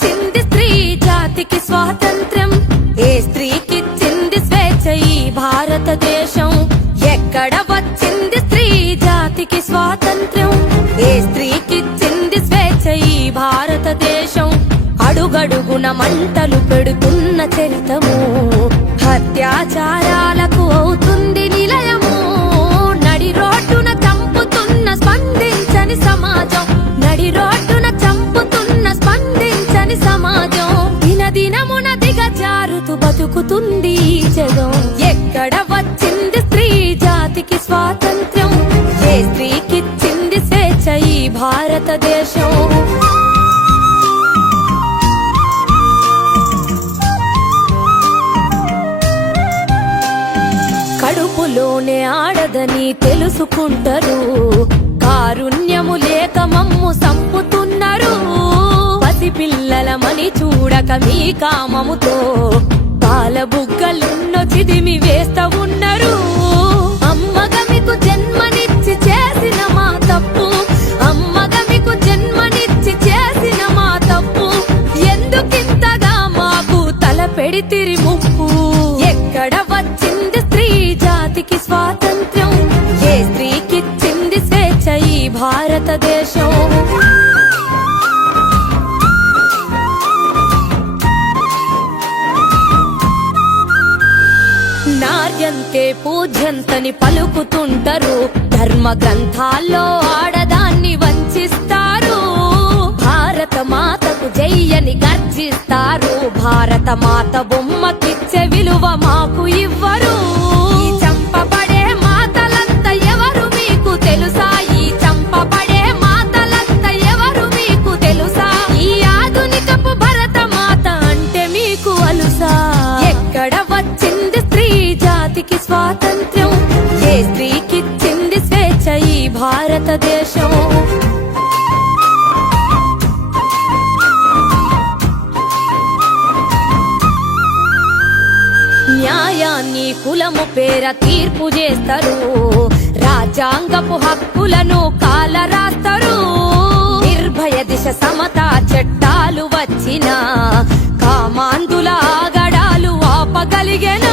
వచ్చింది స్త్రీ జాతికి స్వాతంత్ర్యం, ఏ స్త్రీకిచ్చింది స్వేచ్ఛ ఈ భారతదేశం. ఎక్కడ వచ్చింది స్త్రీ జాతికి స్వాతంత్ర్యం, ఏ స్త్రీకిచ్చింది స్వేచ్ఛ ఈ భారతదేశం. అడుగడుగున మంటలు పెడుతున్న చరితము, అత్యాచారాలకు అవుతుంది నిలయము. నడి రోడ్డున చంపుతున్న స్పందించని సమాజం, నడి రోడ్డున చంపుతున్న స్పందించని సమాజం. దినదినమున దిగజారుతూ బతుకుతుంది ఈ జగం. ఎక్కడ వచ్చింది స్త్రీ జాతికి స్వాతంత్ర్యం, ఏ స్త్రీకిచ్చింది స్వేచ్ఛ ఈ భారతదేశం. కడుపులోనే ఆడదని తెలుసుకుంటారు, కారుణ్యము లేక మమ్ము సంపుతున్నారు. పసిపిల్లలమని చూడక మీ కామముతో పాల బుగ్గలెన్నో చిదిమి వేస్తా ఉన్నారు. అమ్మగా మీకు జన్మనిచ్చి చేసిన మా తప్పు, అమ్మగా మీకు జన్మనిచ్చి చేసిన మా తప్పు. ఎందుకింతగా మాకు తల పెడితిరి ముప్పు. ఎక్కడ వచ్చింది స్త్రీ జాతికి స్వాతంత్ర్యం, ఏ స్త్రీకిచ్చింది స్వేచ్ఛ ఈ భారతదేశం. నార్యంతే పూజ్యంతని పలుకుతుంటారు, ధర్మ గ్రంథాల్లో ఆడదాన్ని వంచిస్తారు. భారత మాతకు జయ్యని గర్జిస్తారు, భారత మాత బొమ్మకిచ్చే విలువ మాకు ఇవ్వరు. ఈ చంపబడే మాతలంతా ఎవరు మీకు తెలుసా, ఈ చంపబడే మాతలంతా ఎవరు మీకు తెలుసా. ఈ ఆధునికపు భరత మాత అంటే మీకు అలుసా. ఎక్కడ వచ్చింది స్త్రీ జాతికి స్వాతంత్ర్యం, ఏ స్త్రీకిచ్చింది స్వేచ్ఛ ఈ భారతదేశం. న్యాయాన్ని కులము పేర తీర్పు చేస్తారు, రాజ్యాంగపు హక్కులను కాలరాస్తారు. నిర్భయ దిశ సమతా చట్టాలు వచ్చినా కామాంధుల ఆగడాలు ఆపగలిగేనా.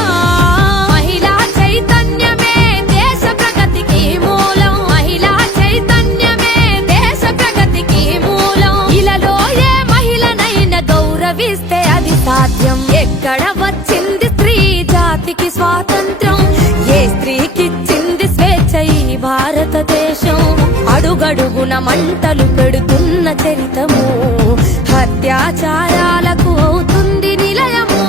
మహిళా చైతన్యమే దేశ ప్రగతికి మూలం, మహిళా చైతన్యమే దేశ ప్రగతికి మూలం. ఇలాలో ఏ మహిళనైనా గౌరవిస్తే అది సాధ్యం. ఎక్కడ వచ్చింది స్త్రీ జాతికి స్వాతంత్ర్యం, ఏ స్త్రీకిచ్చింది స్వేచ్ఛ ఈ భారతదేశం. అడుగడుగున మంటలు పెడుతున్న చరితము, అత్యాచారాలకు అవుతుంది నిలయము.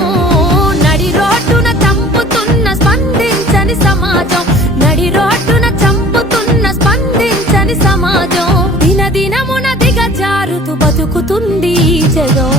నడి రోడ్డున చంపుతున్న స్పందించని సమాజం, నడి రోడ్డున చంపుతున్న స్పందించని సమాజం. దినదినమున దిగజారుతూ బతుకుతుంది ఈ జగం.